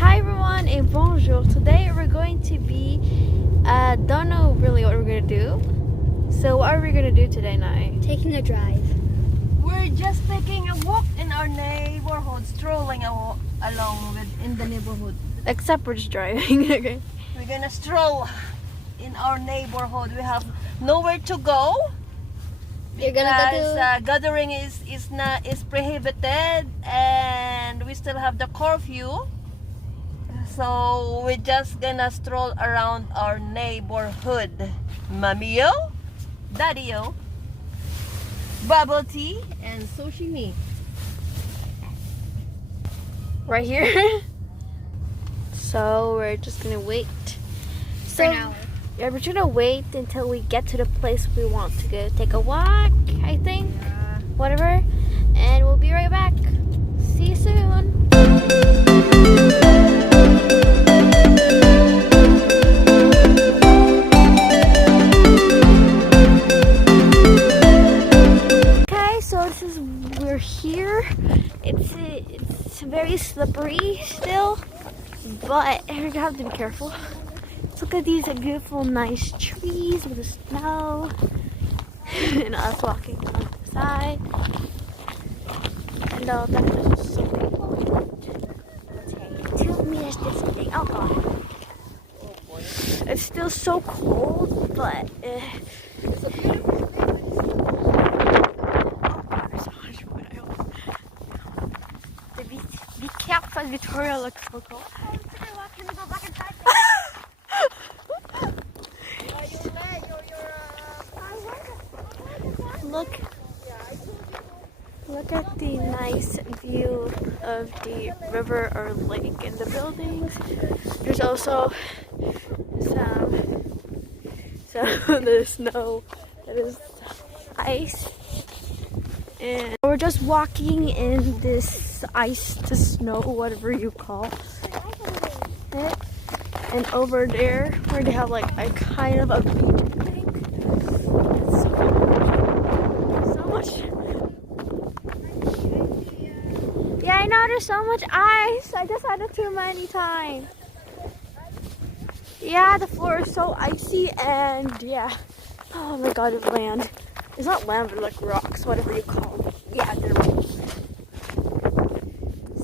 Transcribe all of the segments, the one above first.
Hi everyone and bonjour. Today we're going to be, don't know really what we're going to do. So what are we going to do today, Nai? Taking a drive. We're just taking a walk in our neighborhood, strolling in the neighborhood. Except we're just driving. Okay. We're gonna stroll in our neighborhood. We have nowhere to go You're gonna go because to... gathering is prohibited, and we still have the curfew. So we're just gonna stroll around our neighborhood. Mamiyo, Daddy-o, bubble tea, and sushi. Right here. So we're just going to wait. For an hour. Yeah, we're going to wait until we get to the place we want to go. Take a walk, I think. Whatever. And we'll be right back. See you soon. We're here. It's very slippery still, but we have to be careful. Look at these beautiful, nice trees with the snow, and us walking on the side. And that is so beautiful. Okay, 2 meters distancing. Oh god, it's still so cold, but. It's a beautiful day. Be careful, Victoria looks so cold. Can we go back inside? Look at the nice view of the river or lake and the buildings. There's also the snow that is ice. And we're just walking in this ice to snow, whatever you call it. And over there, where they have like a kind of a beach, I think. It's so much. Yeah, I know there's so much ice. I just had it too many times. Yeah, the floor is so icy, and yeah. Oh my god, it's land. It's not land, but like rocks, whatever you call them. Yeah, they're rocks.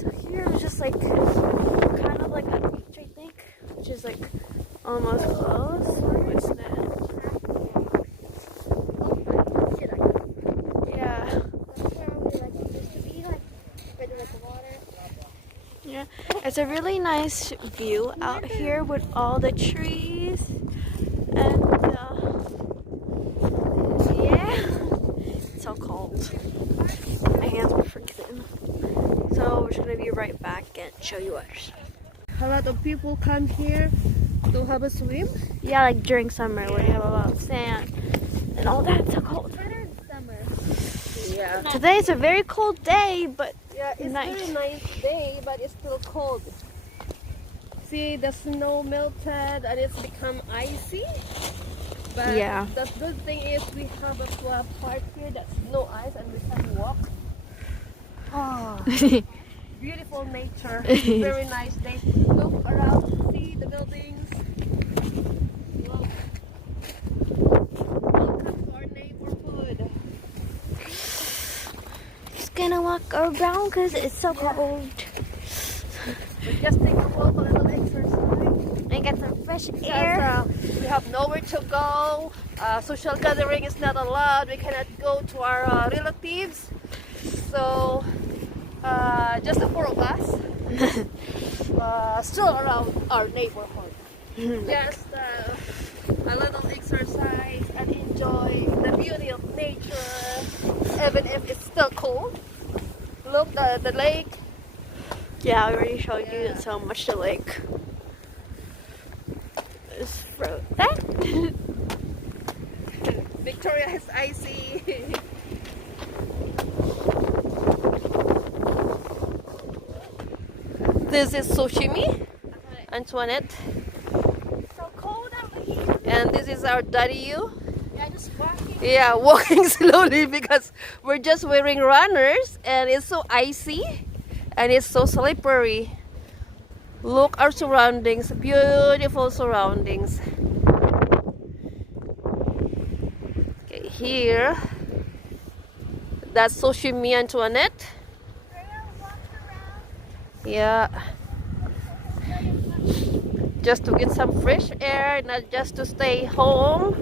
So here is just like kind of like a beach, I think, which is like almost close. What's that? Yeah. Yeah, it's a really nice view out here with all the trees and. So cold. My hands were freezing. So we're gonna be right back and show you ours. A lot of people come here to have a swim. Yeah, like during summer when you have a lot of sand and all that. So cold. Yeah. Today's a very cold day, but Yeah, it's nice. very nice day, but it's still cold. See, the snow melted and it's become icy. But Yeah. the good thing is we have a part here that's no ice and we can walk. Oh, beautiful nature. Very nice day. Look around, see the buildings. Wow. Welcome to our neighborhood. Just gonna walk around because it's so cold. We just take a walk, a little exercise. And get some fresh air. We have nowhere to go. Social gathering is not allowed. We cannot go to our relatives. So just the 4 of us stroll around our neighborhood. Just a little exercise and enjoy the beauty of nature, even if it's still cold. Look, the lake. Yeah, I already showed you so much the lake. It's frozen. Victoria is icy. This is Sushimi, Antoinette. It's so cold out here. And this is our Daddy-o. Yeah, just walking. Yeah, walking slowly because we're just wearing runners and it's so icy and it's so slippery. Look our surroundings, beautiful surroundings. Okay, here, that's Soshimi Antoinette. Yeah. Just to get some fresh air, not just to stay home,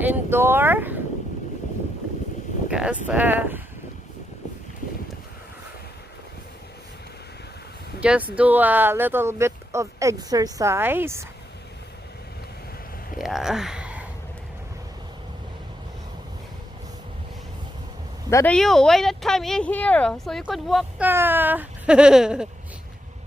indoor. Because just do a little bit of exercise. Yeah. Dada, why not come in here so you could walk?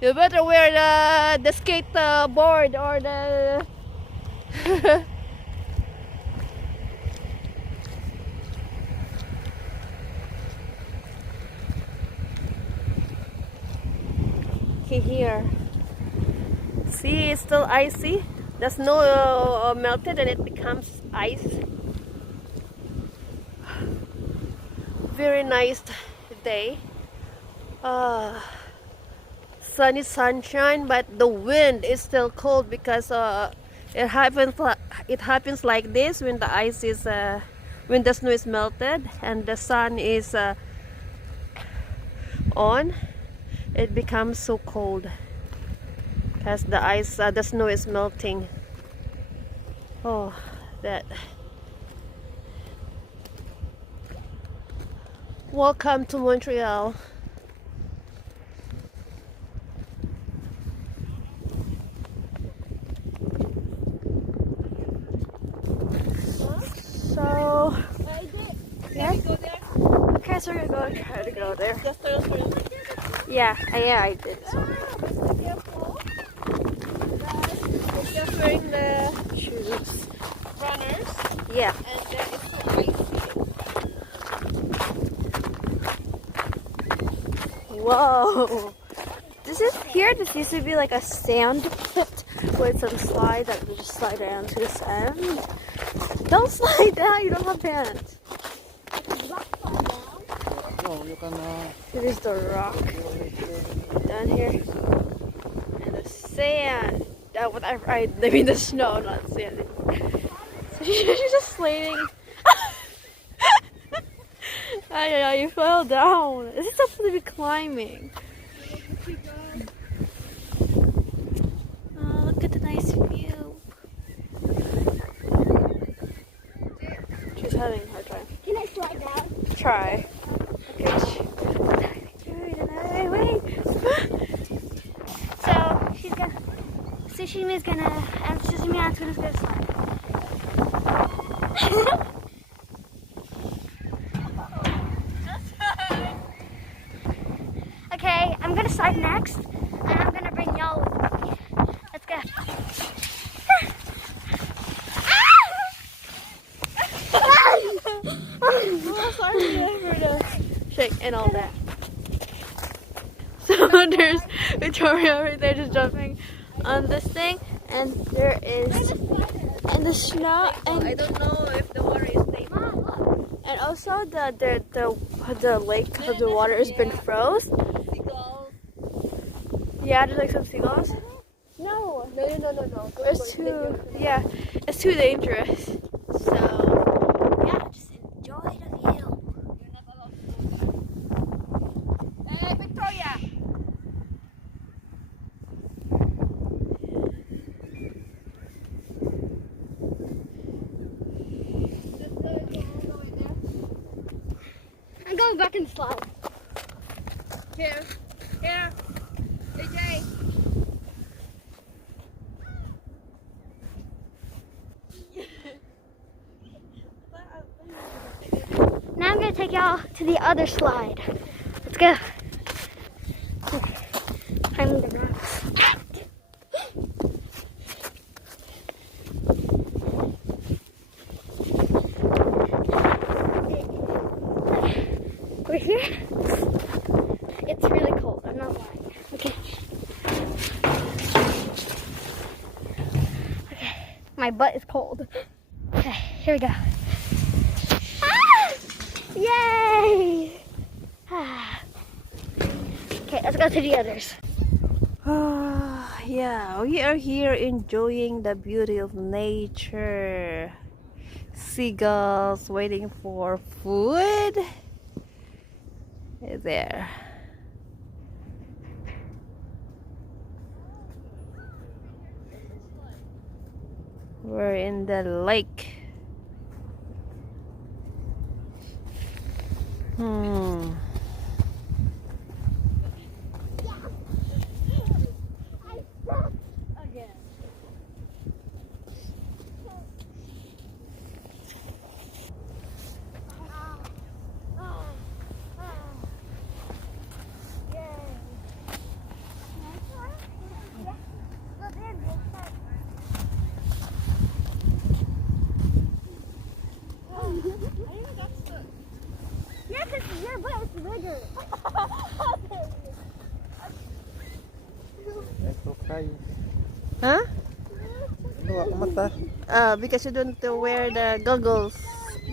You better wear the skate board or the. Okay, here. See, it's still icy. The snow melted and it becomes ice. Very nice day. Sunny sunshine, but the wind is still cold because it happens like this when the ice is when the snow is melted and the sun is on. It becomes so cold because the snow is melting. Oh, that. Welcome to Montreal. So, yeah. Okay, so we're gonna try to go there. Yeah, I did. So. Just wearing the shoes. Runners. Yeah. And then it's so icy. Whoa. This used to be like a sand pit with some slide that would just slide down to the sand. Don't slide down, you don't have pants. No, you can. Here's the rock down here, and the sand. I mean the snow, not sand. So she's just sliding. I don't know. You fell down. Is it supposed to be climbing? Oh, look at the nice view. She's having a hard time. Can I slide down? Try. Okay. Wait. So Sushimi's gonna slide. Okay, I'm gonna slide next, and I'm gonna bring y'all with me. Let's go. Oh, sorry for the shake and all that. So there's Victoria right there just jumping on this thing, and there is and the snow, and I don't know if the water is safe. And also the lake, the water has been froze. Yeah, there's like some seagulls. No. It's too dangerous. So yeah, just enjoy the view. Hey, Victoria. I'm going back in the slide. Here, AJ. Now I'm gonna take y'all to the other slide. Let's go. Climbing the rocks. We're here. It's really cold. I'm not lying. Okay. My butt is cold. Okay, here we go. Yay! Okay, let's go to the others. Yeah, we are here enjoying the beauty of nature. Seagulls waiting for food. There. We're in the lake. Yeah, because your butt is bigger. Huh? Ano ako mata? Because you don't wear the goggles.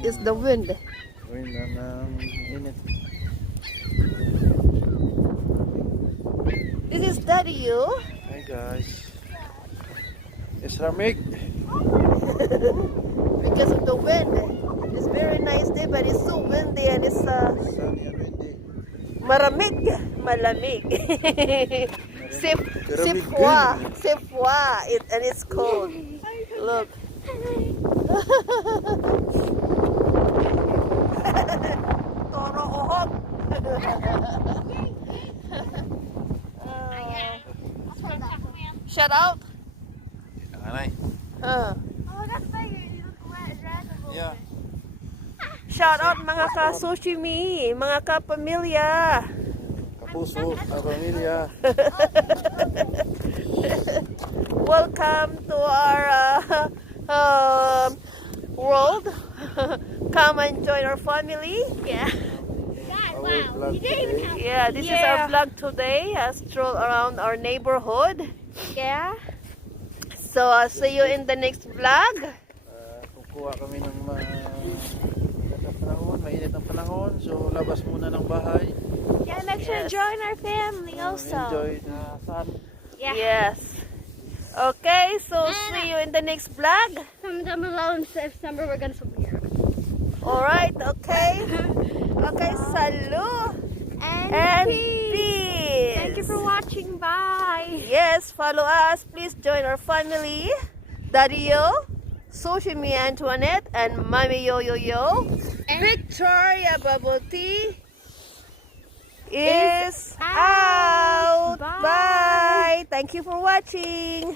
It's the wind. Uy, init. This is Daddy you. Hi guys. It's Ramik. Because of the wind. It's very nice day but it's so windy and it's Sunny and windy. maramig. Malamig. C'est Maramig froid. C'est froid. And it's cold. Look. Toro ohog. Shout out. Anay. Uh, Oh, that's bigger. You look wet. Yeah. shout out mga ka-sushimi, mga ka-pamilya. Kapuso, kapamilya. Welcome to our world. Come and join our family. Yeah. God, Our wow. vlog You didn't even today. count. Yeah, this is our vlog today. A stroll around our neighborhood. Yeah. So, see you in the next vlog. Kukuha kami ng panahon, mainit ang panahon. So, labas muna ng bahay. Yeah, make sure to Yes. join our family also. Enjoy the sun. Yeah. Yes. Okay, so see you in the next vlog. Comment down below and say if summer we're gonna swim here. Alright, okay. Okay, salut. And peace. Thank you for watching. Bye. Yes, follow us. Please join our family. Daddy Yo, Sushimi Antoinette, and Mommy Yo Yo Yo. Victoria Bubble Tea is out. Bye. Bye. Thank you for watching.